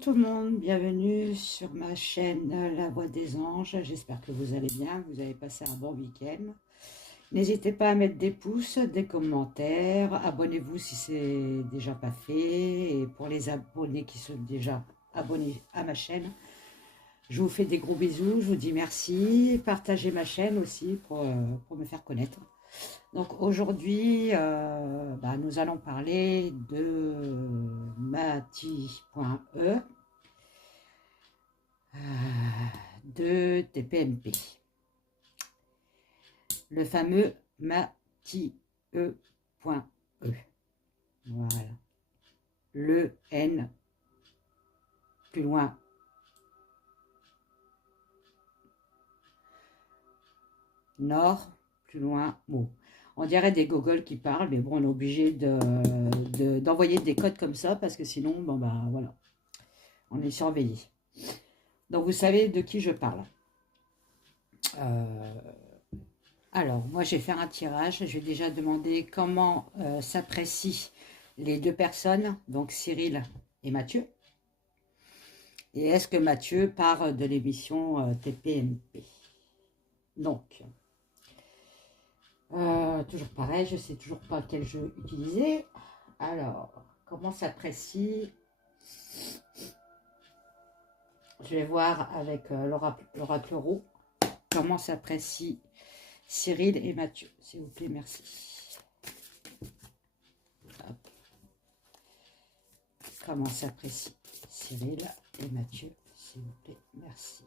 Bonjour tout le monde, bienvenue sur ma chaîne La Voix des Anges. J'espère que vous allez bien, que vous avez passé un bon week-end. N'hésitez pas à mettre des pouces, des commentaires, abonnez-vous si c'est déjà pas fait. Et pour les abonnés qui sont déjà abonnés à ma chaîne, je vous fais des gros bisous, je vous dis merci. Partagez ma chaîne aussi pour me faire connaître. Donc aujourd'hui, nous allons parler de Mati.e, de TPMP. Le fameux Mati.e. Voilà. Le N, plus loin. Nord, plus loin, mot. On dirait des gogoles qui parlent, mais bon, on est obligé d'envoyer des codes comme ça, parce que sinon, voilà, on est surveillé. Donc, vous savez de qui je parle. Alors, moi, je vais faire un tirage. Je vais déjà demander comment s'apprécient les deux personnes, donc Cyril et Mathieu. Et est-ce que Mathieu part de l'émission TPMP? Donc, toujours pareil, je ne sais toujours pas quel jeu utiliser. Alors, comment s'apprécie? Je vais voir avec l'oracle roux comment s'apprécie Cyril et Mathieu. S'il vous plaît, merci. Hop. Comment s'apprécie Cyril et Mathieu, s'il vous plaît, merci.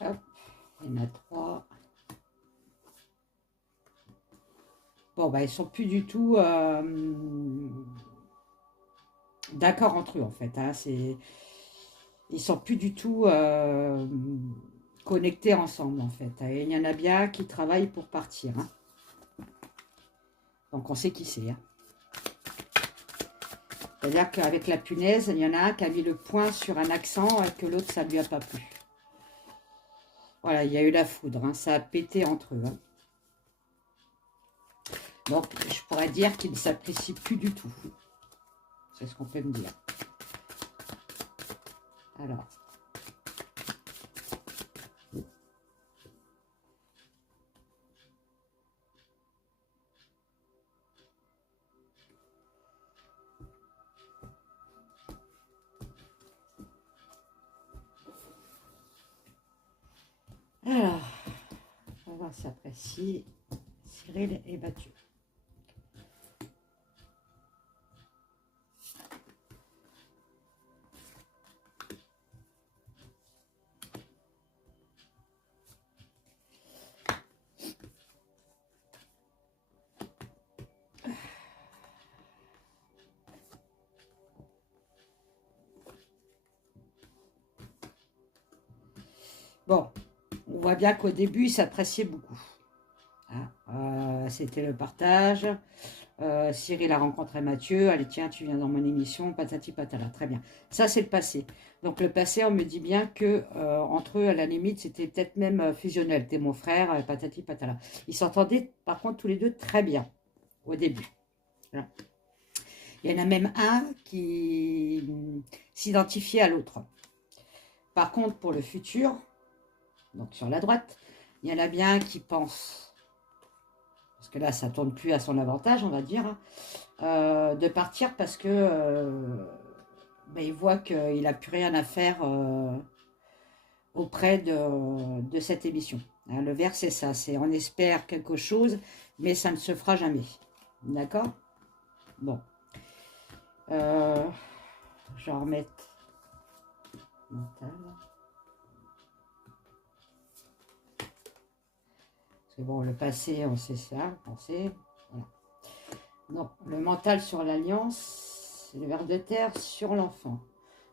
Hop, il y en a 3. Bon, ils sont plus du tout d'accord entre eux, en fait. Hein. Ils sont plus du tout connectés ensemble, en fait. Et il y en a bien qui travaillent pour partir. Hein. Donc, on sait qui c'est. Hein. C'est-à-dire qu'avec la punaise, il y en a un qui a mis le point sur un accent et que l'autre, ça ne lui a pas plu. Voilà, il y a eu la foudre. Hein. Ça a pété entre eux. Hein. Donc, je pourrais dire qu'ils ne s'apprécient plus du tout. C'est ce qu'on peut me dire. Alors. Alors, on va voir si s'apprécie Cyril et Mathieu. Bon, on voit bien qu'au début, ils s'appréciaient beaucoup. Hein, c'était le partage. Cyril a rencontré Mathieu. Allez, tiens, tu viens dans mon émission. Patati patala. Très bien. Ça, c'est le passé. Donc, le passé, on me dit bien que entre eux, à la limite, c'était peut-être même fusionnel. T'es mon frère, patati patala. Ils s'entendaient, par contre, tous les deux très bien au début. Voilà. Il y en a même un qui s'identifiait à l'autre. Par contre, pour le futur, donc sur la droite, il y en a bien qui pensent, parce que là, ça ne tourne plus à son avantage, on va dire, hein, de partir parce que il voit qu'il n'a plus rien à faire auprès de cette émission. Hein, le vert, c'est ça, c'est on espère quelque chose, mais ça ne se fera jamais. D'accord? Bon. Je vais en remettre mental. Parce que bon, le passé, on sait ça, le passé. Voilà. Non, le mental sur l'alliance, C'est le ver de terre sur l'enfant.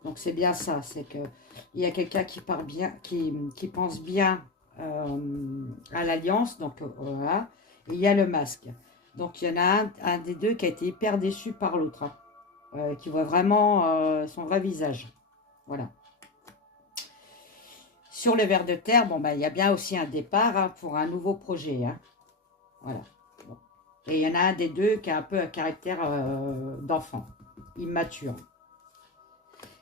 Donc c'est bien ça, c'est que il y a quelqu'un qui part bien, qui pense bien à l'alliance, donc voilà. Et il y a le masque. Donc il y en a un des deux qui a été hyper déçu par l'autre, hein, qui voit vraiment son vrai visage. Voilà. Sur le ver de terre, bon ben il y a bien aussi un départ, hein, pour un nouveau projet, hein. Voilà. Bon. Et il y en a un des deux qui a un peu un caractère d'enfant, immature.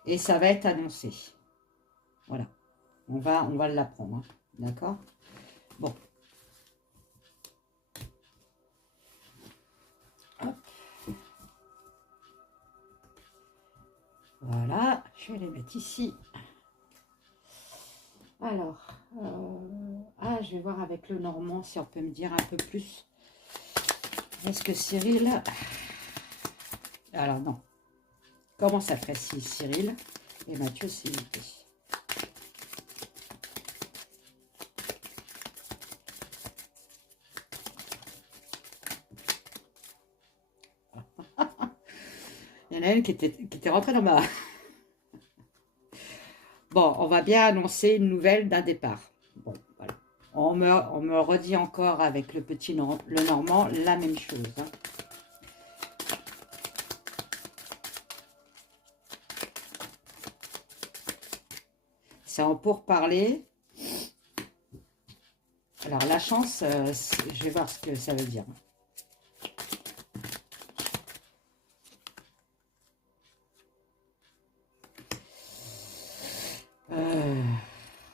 Et ça va être annoncé. Voilà. On va l'apprendre, hein. D'accord? Bon. Hop. Voilà. Je vais les mettre ici. Alors. Je vais voir avec le Normand si on peut me dire un peu plus. Est-ce que Cyril... Alors non. Comment ça fait si Cyril et Mathieu, s'il vous plaît. Il y en a une qui était rentrée dans ma... Bon, on va bien annoncer une nouvelle d'un départ. Bon, voilà. On me redit encore avec le petit le Normand la même chose, hein. C'est en pourparler. Alors, la chance, je vais voir ce que ça veut dire.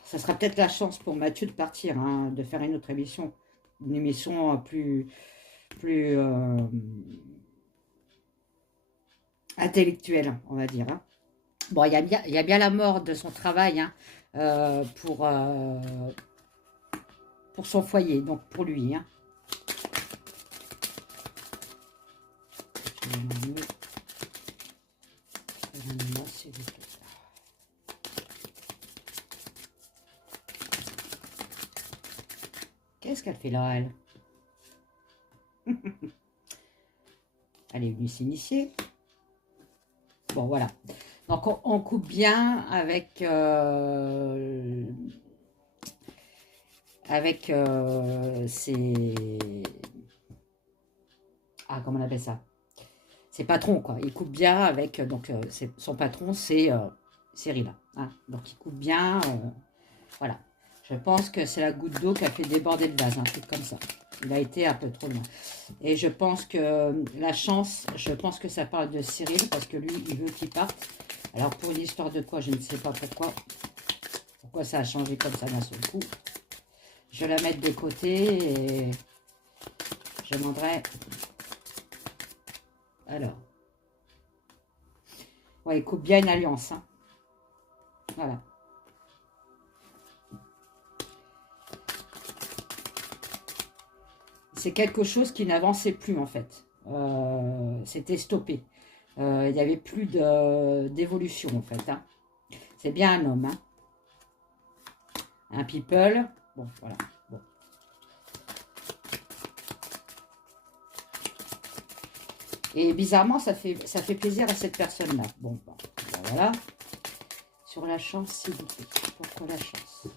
Ça sera peut-être la chance pour Mathieu de partir, hein, de faire une autre émission. Une émission plus intellectuelle, on va dire, hein. Bon, il y a bien la mort de son travail, hein, pour son foyer, donc pour lui, hein. Qu'est-ce qu'elle fait là, elle? Elle est venue s'initier. Bon, voilà. Donc, on coupe bien avec ses... Ah, comment on appelle ça? Ses patrons, quoi. Il coupe bien avec... Donc, son patron, c'est Cyril, hein. Donc, il coupe bien. Voilà. Je pense que c'est la goutte d'eau qui a fait déborder le vase, un truc comme ça. Il a été un peu trop loin. Et je pense que la chance, je pense que ça parle de Cyril, parce que lui, il veut qu'il parte. Alors, pour une histoire de quoi, je ne sais pas pourquoi. Pourquoi ça a changé comme ça d'un seul coup. Je vais la mettre de côté et je demanderai... Alors. Ouais, il coupe bien une alliance, hein. Voilà. C'est quelque chose qui n'avançait plus, en fait. C'était stoppé. Il n'y avait plus d'évolution, en fait, hein. C'est bien un homme, hein. Un people. Bon, voilà. Bon. Et bizarrement, ça fait plaisir à cette personne-là. Bon, voilà. Sur la chance, s'il vous plaît. Pourquoi la chance?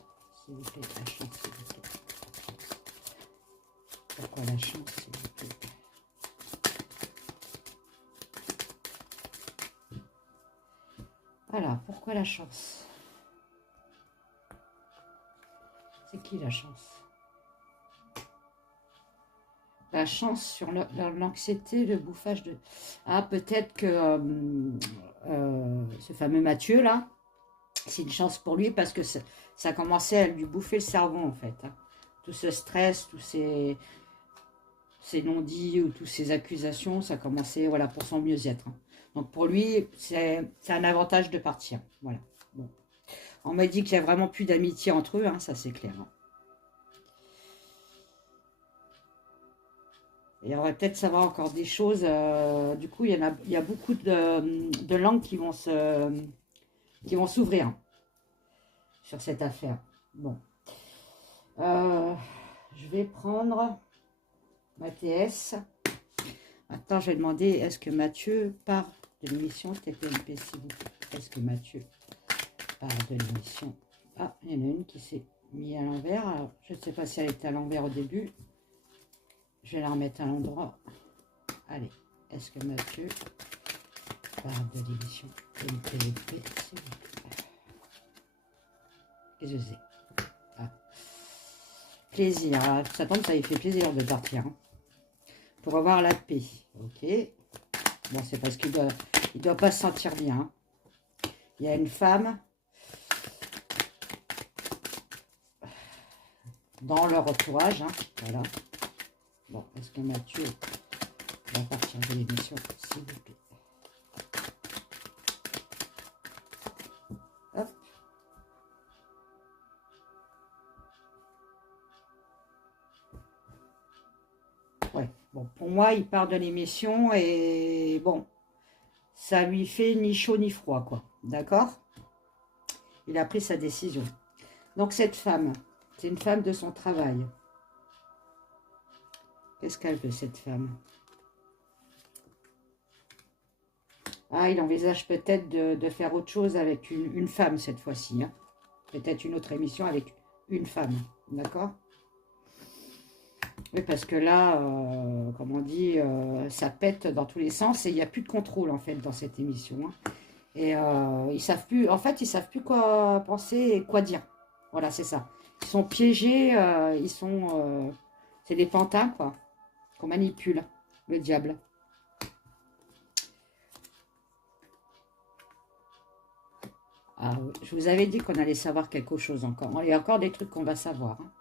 S'il vous plaît, la chance, s'il vous plaît. Pourquoi la chance, s'il vous plaît? Voilà, pourquoi la chance? C'est qui la chance? La chance sur l'anxiété, le bouffage de... Ah, peut-être que ce fameux Mathieu, là, c'est une chance pour lui parce que ça commençait à lui bouffer le cerveau, en fait, hein. Tout ce stress, tous ces non-dits ou toutes ces accusations, ça commençait, voilà, pour son mieux-être, hein. Donc, pour lui, c'est un avantage de partir. Voilà. Bon. On m'a dit qu'il n'y a vraiment plus d'amitié entre eux, hein, ça c'est clair, hein. Et on va peut-être savoir encore des choses. Du coup, il y a beaucoup de langues qui vont s'ouvrir sur cette affaire. Bon. Je vais prendre ma TS. Maintenant, je vais demander, est-ce que Mathieu part de l'émission TPMP, s'il vous plaît. Est-ce que Mathieu parle de l'émission? Ah, il y en a une qui s'est mise à l'envers. Alors, je ne sais pas si elle était à l'envers au début. Je vais la remettre à l'endroit. Allez, est-ce que Mathieu parle de l'émission TPMP, s'il vous plaît? Qu'est-ce que c'est? Ah. Plaisir. Ça tombe, ça lui fait plaisir de partir. Hein. Pour avoir la paix. Ok. Bon, c'est parce qu'il doit pas se sentir bien. Il y a une femme dans leur entourage. Hein. Voilà. Bon, est-ce que Mathieu va partir de l'émission, s'il vous plaît? Hop. Ouais. Bon, pour moi, il part de l'émission et bon, ça lui fait ni chaud ni froid, quoi. D'accord? Il a pris sa décision. Donc, cette femme, c'est une femme de son travail. Qu'est-ce qu'elle veut, cette femme? Ah, il envisage peut-être de faire autre chose avec une femme, cette fois-ci. Hein. Peut-être une autre émission avec une femme. D'accord? Oui, parce que là, comme on dit, ça pète dans tous les sens et il n'y a plus de contrôle, en fait, dans cette émission. Hein. Et ils savent plus, en fait, ils savent plus quoi penser et quoi dire. Voilà, c'est ça. Ils sont piégés, c'est des pantins, quoi, qu'on manipule, le diable. Ah, je vous avais dit qu'on allait savoir quelque chose encore. Il y a encore des trucs qu'on va savoir. Hein.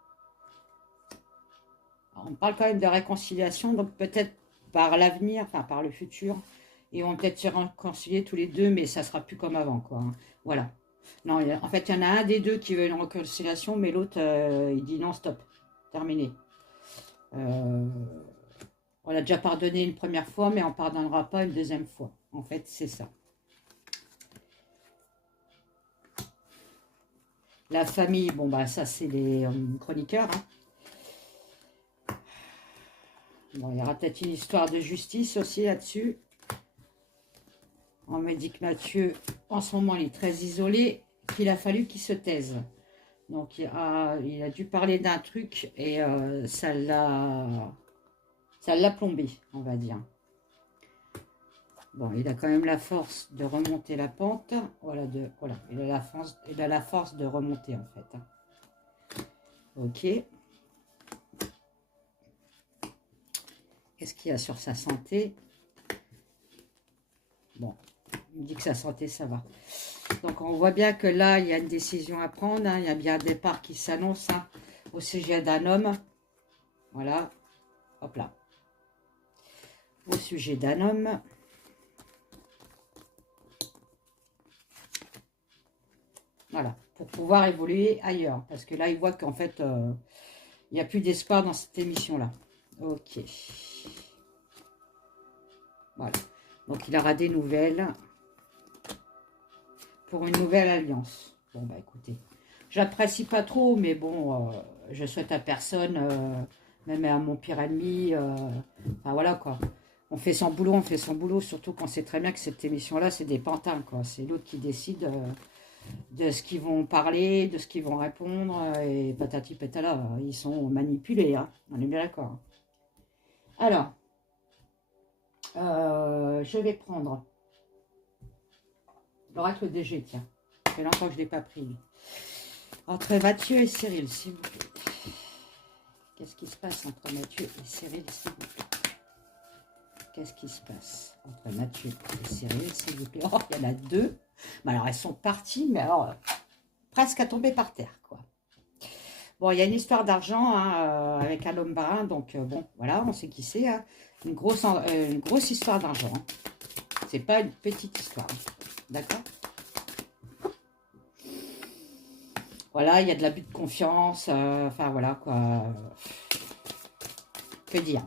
On parle quand même de réconciliation, donc peut-être par l'avenir, enfin par le futur, ils vont peut-être se réconcilier tous les deux, mais ça sera plus comme avant, quoi. Hein. Voilà. Non, en fait, il y en a un des deux qui veut une réconciliation, mais l'autre, il dit non, stop, terminé. On a déjà pardonné une première fois, mais on ne pardonnera pas une deuxième fois. En fait, c'est ça. La famille, bon, bah ça, c'est les chroniqueurs. Hein. Bon, il y aura peut-être une histoire de justice aussi là-dessus. On me dit que Mathieu, en ce moment, il est très isolé, qu'il a fallu qu'il se taise. Donc, il a dû parler d'un truc et ça l'a plombé, on va dire. Bon, il a quand même la force de remonter la pente. Voilà, il a la force de remonter, en fait. Ok. Qu'est-ce qu'il y a sur sa santé? Bon, il me dit que sa santé, ça va. Donc, on voit bien que là, il y a une décision à prendre. Hein. Il y a bien un départ qui s'annonce hein, au sujet d'un homme. Voilà. Hop là. Au sujet d'un homme. Voilà. Pour pouvoir évoluer ailleurs. Parce que là, il voit qu'en fait, il n'y a plus d'espoir dans cette émission-là. Ok. Voilà. Donc, il aura des nouvelles pour une nouvelle alliance. Bon, bah écoutez, j'apprécie pas trop, mais bon, je souhaite à personne, même à mon pire ennemi, enfin voilà quoi. On fait son boulot, surtout quand c'est très bien que cette émission-là, c'est des pantins, quoi. C'est l'autre qui décide de ce qu'ils vont parler, de ce qu'ils vont répondre, et patati patala, ils sont manipulés, hein. On est bien d'accord. Alors, je vais prendre l'oracle DG, tiens. Ça fait longtemps que je ne l'ai pas pris. Entre Mathieu et Cyril, s'il vous plaît. Qu'est-ce qui se passe entre Mathieu et Cyril, s'il vous plaît? Qu'est-ce qui se passe entre Mathieu et Cyril, s'il vous plaît? Oh, il y en a deux. Mais alors, elles sont parties, mais alors, presque à tomber par terre, quoi. Bon, il y a une histoire d'argent hein, avec un homme brun, donc bon, voilà, on sait qui c'est. Hein. Une grosse histoire d'argent. Hein. C'est pas une petite histoire. D'accord? Voilà, il y a de l'abus de confiance. Enfin, voilà, quoi. Que dire?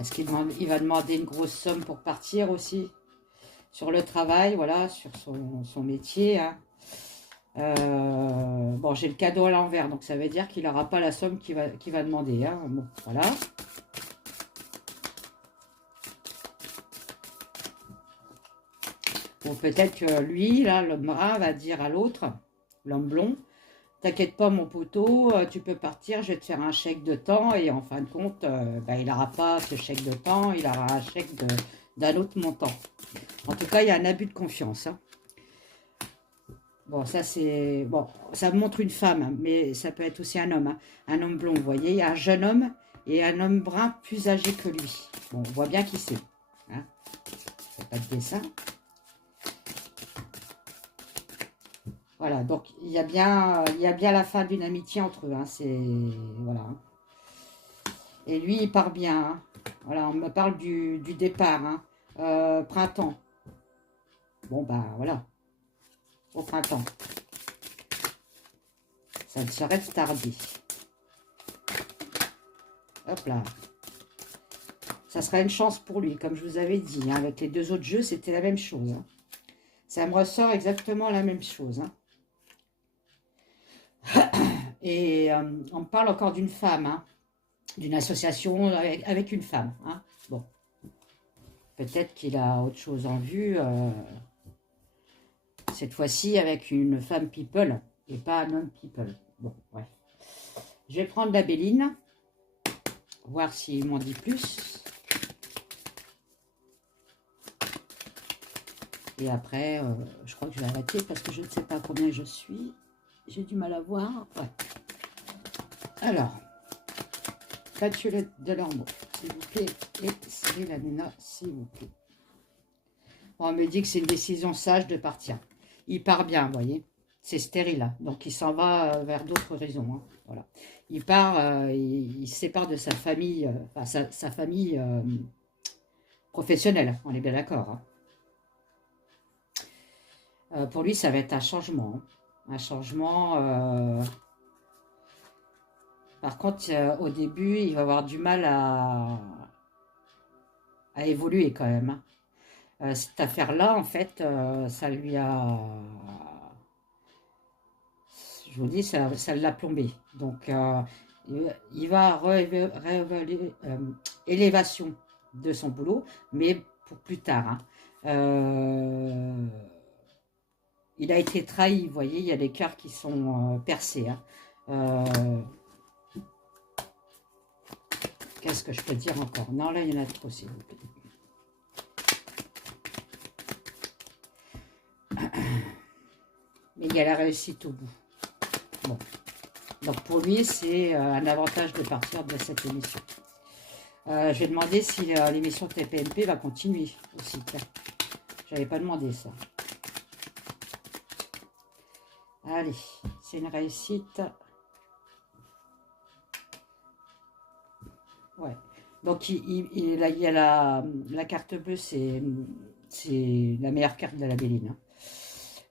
Est-ce qu'il va demander une grosse somme pour partir aussi? Sur le travail, voilà, sur son métier. Hein. Bon, j'ai le cadeau à l'envers, donc ça veut dire qu'il n'aura pas la somme qu'il va demander. Hein. Bon, voilà. Ou peut-être que lui, là, l'homme brun, va dire à l'autre, l'homme blond, t'inquiète pas mon poteau, tu peux partir, je vais te faire un chèque de temps. Et en fin de compte, ben, il n'aura pas ce chèque de temps, il aura un chèque d'un autre montant. En tout cas, il y a un abus de confiance. Hein. Bon, ça c'est... Bon, ça montre une femme, hein, mais ça peut être aussi un homme. Hein. Un homme blond, vous voyez, il y a un jeune homme et un homme brun plus âgé que lui. Bon, on voit bien qui c'est. Hein. Il n'y a pas de dessin. Voilà, donc il y a bien la fin d'une amitié entre eux. Hein, c'est... Voilà. Et lui, il part bien. Hein. Voilà, on me parle du départ. Hein. Printemps. Bon, ben voilà. Au printemps. Ça ne serait tardé. Hop là. Ça serait une chance pour lui, comme je vous avais dit. Hein. Avec les deux autres jeux, c'était la même chose. Hein. Ça me ressort exactement la même chose. Hein. Et on me parle encore d'une femme. Hein. D'une association avec une femme. Hein. Bon. Peut-être qu'il a autre chose en vue. Cette fois-ci avec une femme people et pas un homme people. Bon, ouais. Je vais prendre la Béline. Voir s'il m'en dit plus. Et après, je crois que je vais arrêter parce que je ne sais pas combien je suis. J'ai du mal à voir. Ouais. Alors, Bachelot de l'Ormeau, s'il vous plaît. Et Cyril Hanouna, s'il vous plaît. Bon, on me dit que c'est une décision sage de partir. Il part bien, vous voyez. C'est stérile. Hein. Donc, il s'en va vers d'autres raisons. Hein. Voilà. Il part, il se sépare de sa famille, enfin, sa famille professionnelle. On est bien d'accord. Hein. Pour lui, ça va être un changement. Hein. Un changement. Par contre, au début, il va avoir du mal à évoluer quand même. Hein. Cette affaire-là, en fait, ça lui a... Je vous dis, ça l'a plombé. Donc, il va élévation de son boulot, mais pour plus tard. Hein. Il a été trahi, vous voyez, il y a des cœurs qui sont percés. Hein. Qu'est-ce que je peux dire encore? Non, là, il y en a trop, s'il vous plaît. Mais il y a la réussite au bout. Bon. Donc, pour lui, c'est un avantage de partir de cette émission. Je vais demander si l'émission TPMP va continuer aussi. Je n'avais pas demandé ça. Allez, c'est une réussite. Ouais. Donc, il y a la carte bleue, c'est la meilleure carte de la Béline. Hein.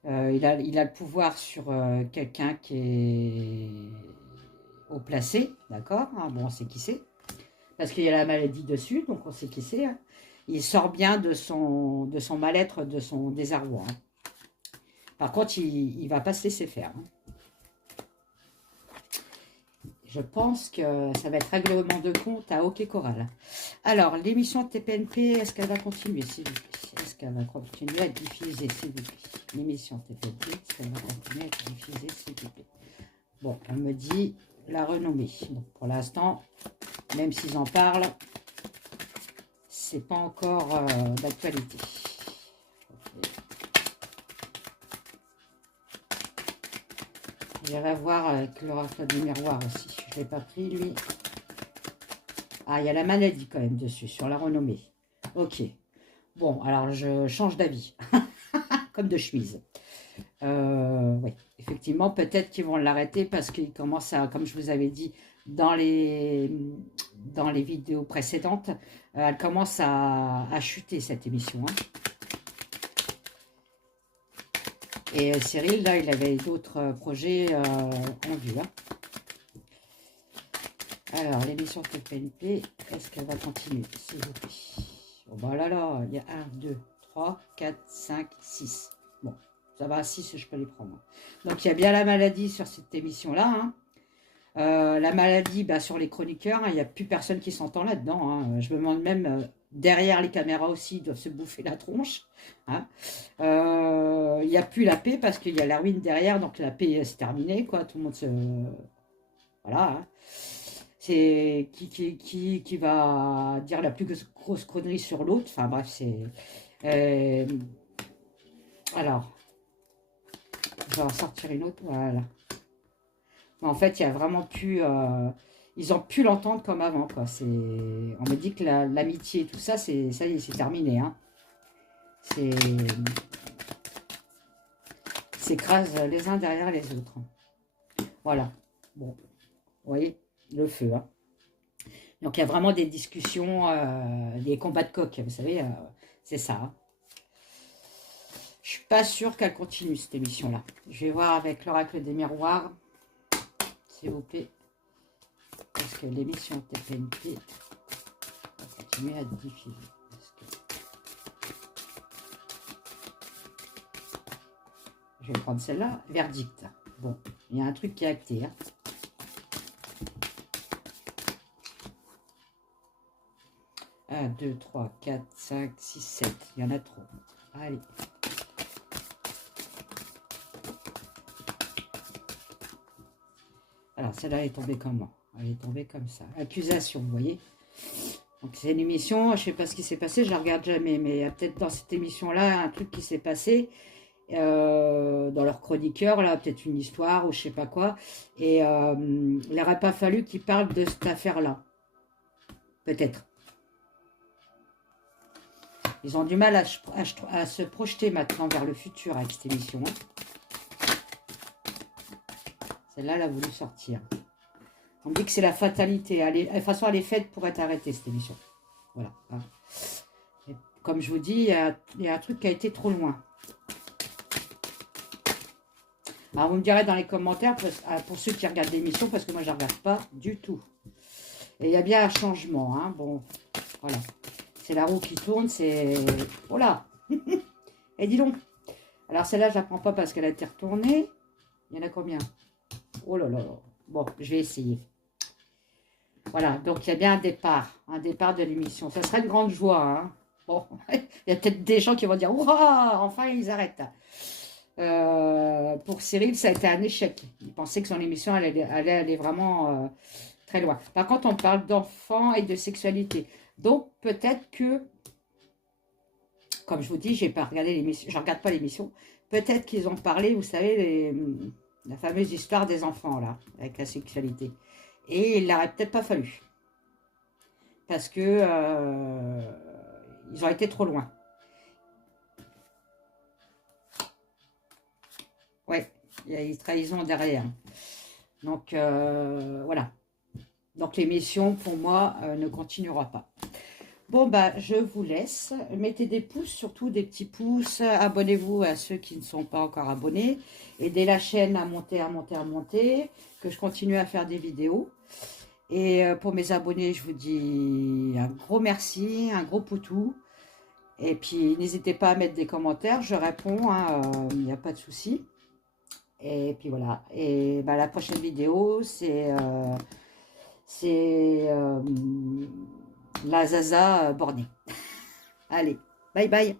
Il a le pouvoir sur quelqu'un qui est haut placé, d'accord? Hein, bon, on sait qui c'est. Parce qu'il y a la maladie dessus, donc on sait qui c'est. Hein. Il sort bien de son mal-être, de son désarroi. Hein. Par contre, il ne va pas se laisser faire. Hein. Je pense que ça va être règlement de compte à OK Coral. Alors, l'émission TPNP, est-ce qu'elle va continuer, s'il vous plaît? Est-ce qu'elle va continuer à être diffusée, s'il vous plaît? L'émission TPNP, est-ce qu'elle va continuer à être diffusée, s'il vous plaît? Bon, on me dit la renommée. Donc, pour l'instant, même s'ils en parlent, c'est pas encore d'actualité. J'irai voir avec l'oracle du miroir aussi. Je ne l'ai pas pris, lui. Ah, il y a la maladie quand même dessus, sur la renommée. Ok. Bon, alors je change d'avis. Comme de chemise. Oui, effectivement, peut-être qu'ils vont l'arrêter parce qu'il commence à, comme je vous avais dit, dans les vidéos précédentes, elle commence à chuter, cette émission. Hein. Et Cyril, là, il avait d'autres projets en vue. Hein. Alors, l'émission TPNP, est-ce qu'elle va continuer, s'il vous plaît? Bon, bah là, il y a 1, 2, 3, 4, 5, 6. Bon, ça va, 6, je peux les prendre. Donc, il y a bien la maladie sur cette émission-là. Hein. La maladie, bah, sur les chroniqueurs, il n'y a plus personne qui s'entend là-dedans. Hein. Je me demande même derrière les caméras aussi, ils doivent se bouffer la tronche. Hein. Il n'y a plus la paix parce qu'il y a la ruine derrière, donc la paix c'est terminé, quoi. Tout le monde se... Voilà. Hein. C'est qui va dire la plus grosse connerie sur l'autre. Enfin bref, c'est... alors, je vais en sortir une autre. Voilà. Mais en fait, il y a vraiment plus... ils ont pu l'entendre comme avant, quoi. On me dit que l'amitié et tout ça, ça y est, c'est terminé. Hein. S'écrasent les uns derrière les autres. Voilà. Bon, vous voyez, le feu. Hein. Donc, il y a vraiment des discussions, des combats de coq, vous savez, c'est ça. Hein. Je suis pas sûre qu'elle continue, cette émission-là. Je vais voir avec l'oracle des miroirs, s'il vous plaît. Parce que l'émission TPNP va continuer à diffuser. Je vais prendre celle-là. Verdict. Bon, il y a un truc qui est acté. Hein. Un, 2, 3, 4, 5, 6, 7. Il y en a trop. Allez. Alors, celle-là est tombée comment? Elle est tombée comme ça. Accusation, vous voyez. Donc, c'est une émission, je ne sais pas ce qui s'est passé, je ne la regarde jamais, mais il y a peut-être dans cette émission-là un truc qui s'est passé dans leur chroniqueur, là, peut-être une histoire ou je ne sais pas quoi. Et il n'aurait pas fallu qu'ils parlent de cette affaire-là. Peut-être. Ils ont du mal à se projeter maintenant vers le futur avec cette émission. Hein. Celle-là, elle a voulu sortir. On me dit que c'est la fatalité. De toute façon, elle est faite pour être arrêtée, cette émission. Voilà. Et comme je vous dis, il y a un truc qui a été trop loin. Alors, vous me direz dans les commentaires, pour ceux qui regardent l'émission, parce que moi, je ne regarde pas du tout. Et il y a bien un changement. Hein. Bon, voilà. C'est la roue qui tourne, c'est... Oh là. Et dis donc. Alors, celle-là, je ne la prends pas parce qu'elle a été retournée. Il y en a combien? Oh là là. Bon, je vais essayer. Voilà, donc il y a bien un départ de l'émission. Ça serait une grande joie. Hein. Bon, il y a peut-être des gens qui vont dire « Ouah, enfin, ils arrêtent. » Pour Cyril, ça a été un échec. Il pensait que son émission allait aller vraiment très loin. Par contre, on parle d'enfants et de sexualité. Donc, peut-être que, comme je vous dis, je ne regarde pas l'émission. Peut-être qu'ils ont parlé, vous savez, la fameuse histoire des enfants, là, avec la sexualité. Et il n'aurait peut-être pas fallu. Parce que ils ont été trop loin. Ouais, il y a une trahison derrière. Donc, voilà. Donc, l'émission, pour moi, ne continuera pas. Bon, bah, je vous laisse. Mettez des pouces, surtout des petits pouces. Abonnez-vous à ceux qui ne sont pas encore abonnés. Aidez la chaîne à monter, à monter, à monter. Que je continue à faire des vidéos. Et pour mes abonnés, je vous dis un gros merci, un gros poutou. Et puis, n'hésitez pas à mettre des commentaires. Je réponds, il n'y a pas de souci. Et puis, voilà. Et bah, la prochaine vidéo, c'est... la Zaza bornée. Allez, bye bye.